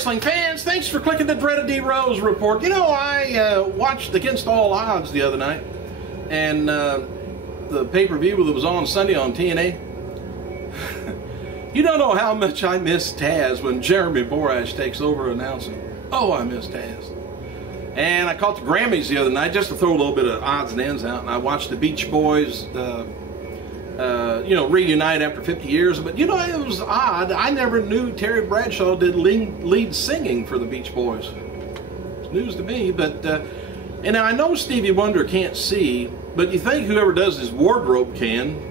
wrestling fans, thanks for clicking the dreaded D Rose report. You know, I watched Against All Odds the other night, and the pay-per-view that was on Sunday on TNA. You don't know how much I miss Taz when Jeremy Borash takes over announcing. Oh, I miss Taz. And I caught the Grammys the other night just to throw a little bit of odds and ends out, and I watched the Beach Boys reunite after 50 years. But, you know, it was odd. I never knew Terry Bradshaw did lead singing for the Beach Boys. It's news to me. But, and I know Stevie Wonder can't see, but you think whoever does his wardrobe can.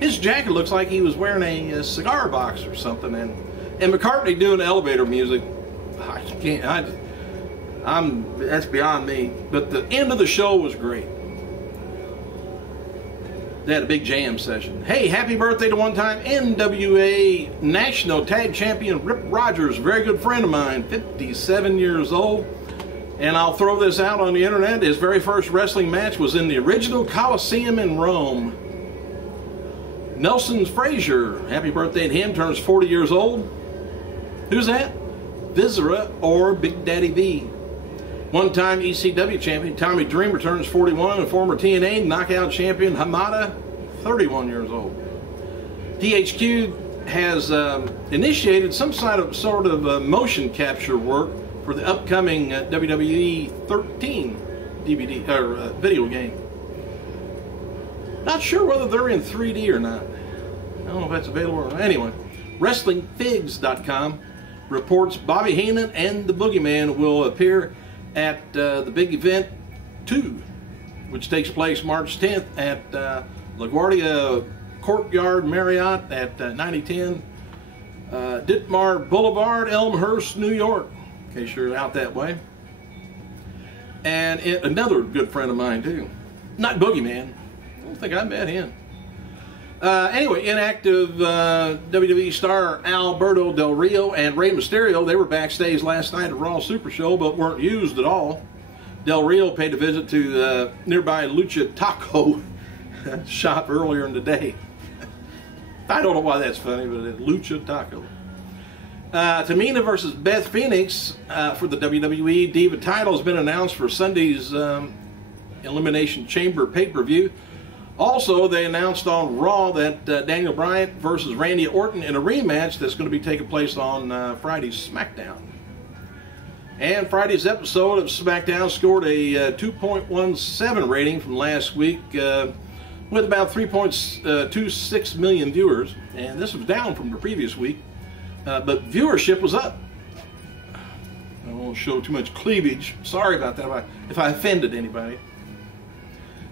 His jacket looks like he was wearing a cigar box or something. And McCartney doing elevator music, I can't, that's beyond me. But the end of the show was great. They had a big jam session. Hey, happy birthday to one-time NWA National Tag Champion Rip Rogers, very good friend of mine, 57 years old. And I'll throw this out on the internet. His very first wrestling match was in the original Coliseum in Rome. Nelson Frazier, happy birthday to him, turns 40 years old. Who's that? Viscera or Big Daddy V. One-time ECW champion Tommy Dreamer turns 41, and former TNA knockout champion Hamada, 31 years old. THQ has initiated some sort of motion capture work for the upcoming WWE 13 DVD or video game. Not sure whether they're in 3D or not. I don't know if that's available. Anyway, WrestlingFigs.com reports Bobby Heenan and the Boogeyman will appear at the big event 2, which takes place March 10th at LaGuardia Courtyard Marriott at 9010 Ditmar Boulevard, Elmhurst, New York, in case you're out that way. And another good friend of mine, too. Not Boogeyman. I don't think I met him. Anyway, inactive WWE star Alberto Del Rio and Rey Mysterio, they were backstage last night at Raw Super Show, but weren't used at all. Del Rio paid a visit to nearby Lucha Taco shop earlier in the day. I don't know why that's funny, but it's Lucha Taco. Tamina versus Beth Phoenix for the WWE Diva title has been announced for Sunday's Elimination Chamber pay-per-view. Also, they announced on Raw that Daniel Bryan versus Randy Orton in a rematch that's going to be taking place on Friday's SmackDown. And Friday's episode of SmackDown scored a 2.17 rating from last week with about 3.26 million viewers. And this was down from the previous week, but viewership was up. I won't show too much cleavage. Sorry about that if I offended anybody.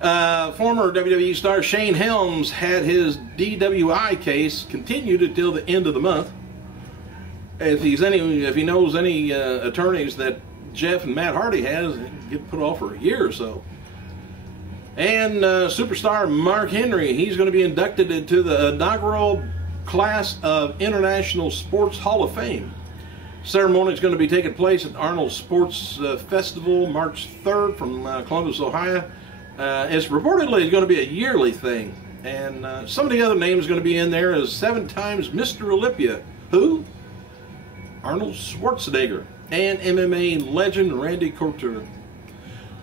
Former WWE star Shane Helms had his DWI case continued until the end of the month. If he knows any attorneys that Jeff and Matt Hardy has, it can get put off for a year or so. And superstar Mark Henry, he's going to be inducted into the inaugural class of International Sports Hall of Fame. Ceremony is going to be taking place at Arnold Sports Festival March 3rd from Columbus, Ohio. It's reportedly going to be a yearly thing, and some of the other names going to be in there is 7 times Mr. Olympia. Who? Arnold Schwarzenegger, and MMA legend Randy Couture.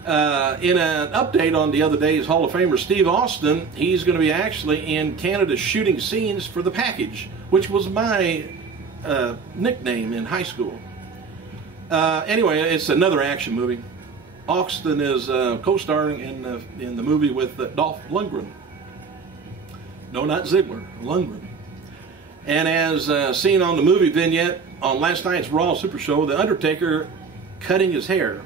In an update on the other day's Hall of Famer Steve Austin, he's going to be actually in Canada shooting scenes for The Package, which was my nickname in high school. Anyway, it's another action movie. Austin is co-starring in the movie with Dolph Lundgren. No, not Ziggler, Lundgren. And as seen on the movie vignette on last night's Raw Super Show, The Undertaker cutting his hair.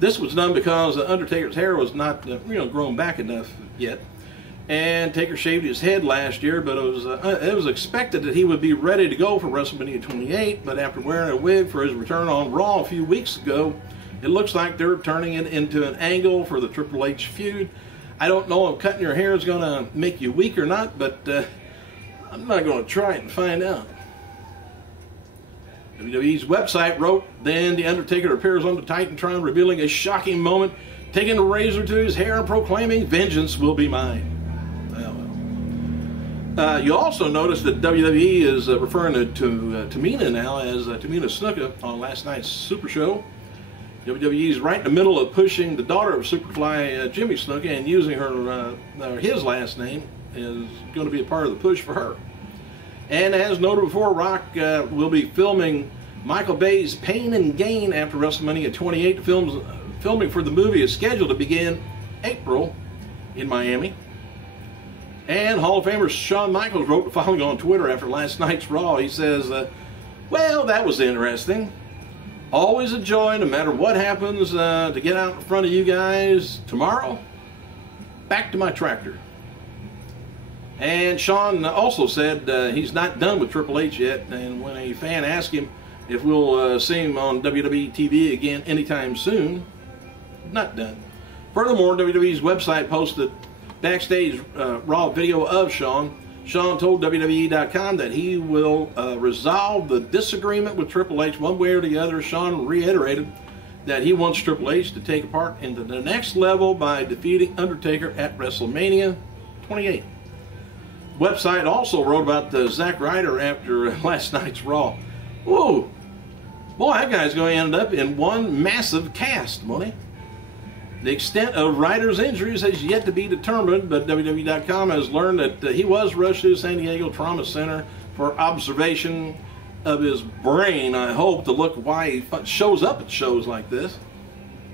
This was done because The Undertaker's hair was not grown back enough yet. And Taker shaved his head last year, but it was expected that he would be ready to go for WrestleMania 28, but after wearing a wig for his return on Raw a few weeks ago, it looks like they're turning it into an angle for the Triple H feud. I don't know if cutting your hair is going to make you weak or not, but I'm not going to try it and find out. WWE's website wrote, then The Undertaker appears on the Titantron, revealing a shocking moment, taking a razor to his hair and proclaiming, "Vengeance will be mine." You also notice that WWE is referring to Tamina now as Tamina Snuka on last night's Super Show. WWE is right in the middle of pushing the daughter of Superfly, Jimmy Snuka, and using his last name is going to be a part of the push for her. And as noted before, Rock will be filming Michael Bay's Pain and Gain after WrestleMania 28. Filming for the movie is scheduled to begin April in Miami. And Hall of Famer Shawn Michaels wrote the following on Twitter after last night's Raw. He says, well, that was interesting. Always a joy, no matter what happens, to get out in front of you guys. Tomorrow, back to my tractor. And Shawn also said he's not done with Triple H yet. And when a fan asked him if we'll see him on WWE TV again anytime soon, not done. Furthermore, WWE's website posted backstage Raw video of Shawn. Shawn told WWE.com that he will resolve the disagreement with Triple H one way or the other. Shawn reiterated that he wants Triple H to take part into the next level by defeating Undertaker at WrestleMania 28. The website also wrote about Zack Ryder after last night's Raw. Whoa, boy, that guy's going to end up in one massive cast, won't he? The extent of Ryder's injuries has yet to be determined, but WWE.com has learned that he was rushed to San Diego Trauma Center for observation of his brain, I hope, to look why he shows up at shows like this.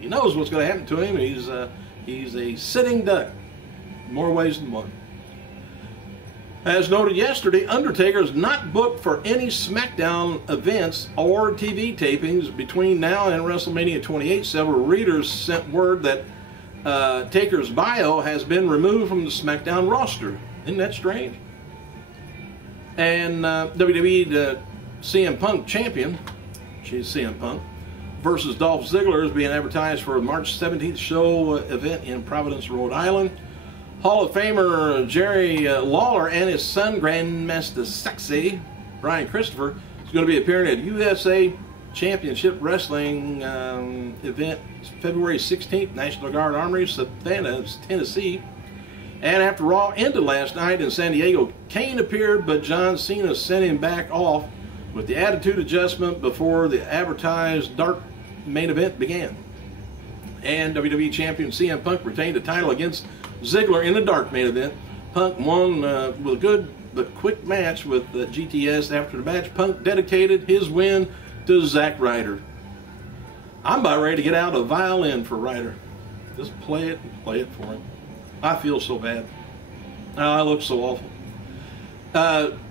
He knows what's going to happen to him. He's a sitting duck in more ways than one. As noted yesterday, Undertaker is not booked for any SmackDown events or TV tapings between now and WrestleMania 28. Several readers sent word that Taker's bio has been removed from the SmackDown roster. Isn't that strange? And WWE, the CM Punk champion, she's CM Punk, versus Dolph Ziggler is being advertised for a March 17th show event in Providence, Rhode Island. Hall of Famer Jerry Lawler and his son, Grandmaster Sexy Brian Christopher, is going to be appearing at USA Championship Wrestling event February 16th, National Guard Armory, Savannah, Tennessee. And after Raw ended last night in San Diego, Kane appeared, but John Cena sent him back off with the attitude adjustment before the advertised dark main event began. And WWE Champion CM Punk retained the title against Ziggler in the dark main event. Punk won with a good but quick match with GTS. After the match, Punk dedicated his win to Zack Ryder. I'm about ready to get out a violin for Ryder. Just play it for him. I feel so bad. I look so awful.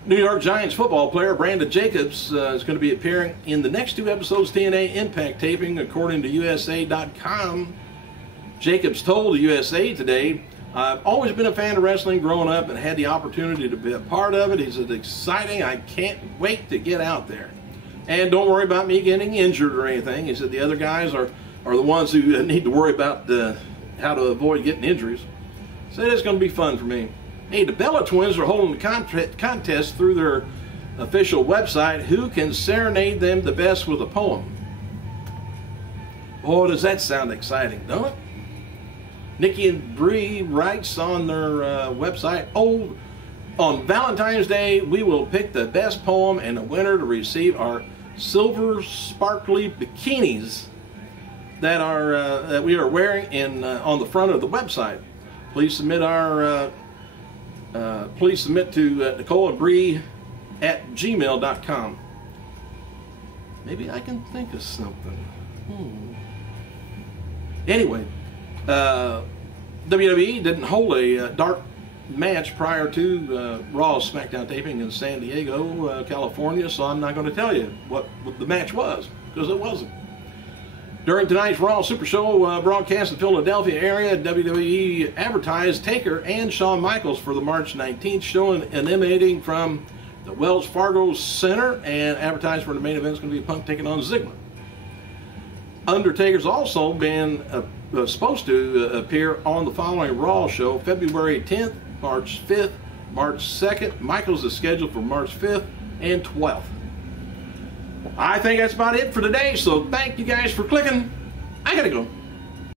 New York Giants football player Brandon Jacobs is going to be appearing in the next two episodes TNA Impact taping, according to USA.com. Jacobs told the USA Today, I've always been a fan of wrestling growing up and had the opportunity to be a part of it. He said, exciting. I can't wait to get out there. And don't worry about me getting injured or anything. He said the other guys are the ones who need to worry about how to avoid getting injuries. He said it's going to be fun for me. Hey, the Bella Twins are holding the contest through their official website. Who can serenade them the best with a poem? Oh, does that sound exciting, don't it? Nikki and Bree writes on their website, oh, on Valentine's Day, we will pick the best poem and the winner to receive our silver sparkly bikinis that we are wearing on the front of the website. Please submit to Nicole and Bree at gmail.com. Maybe I can think of something. Anyway, WWE didn't hold a dark match prior to Raw's SmackDown taping in San Diego, California, so I'm not going to tell you what the match was, because it wasn't. During tonight's Raw Super Show broadcast in the Philadelphia area, WWE advertised Taker and Shawn Michaels for the March 19th show, and emanating from the Wells Fargo Center, and advertised for the main event is going to be Punk taking on Ziggler. Undertaker's also been supposed to appear on the following Raw show, February 10th, March 5th, March 2nd. Michaels is scheduled for March 5th and 12th. I think that's about it for today, so thank you guys for clicking. I gotta go.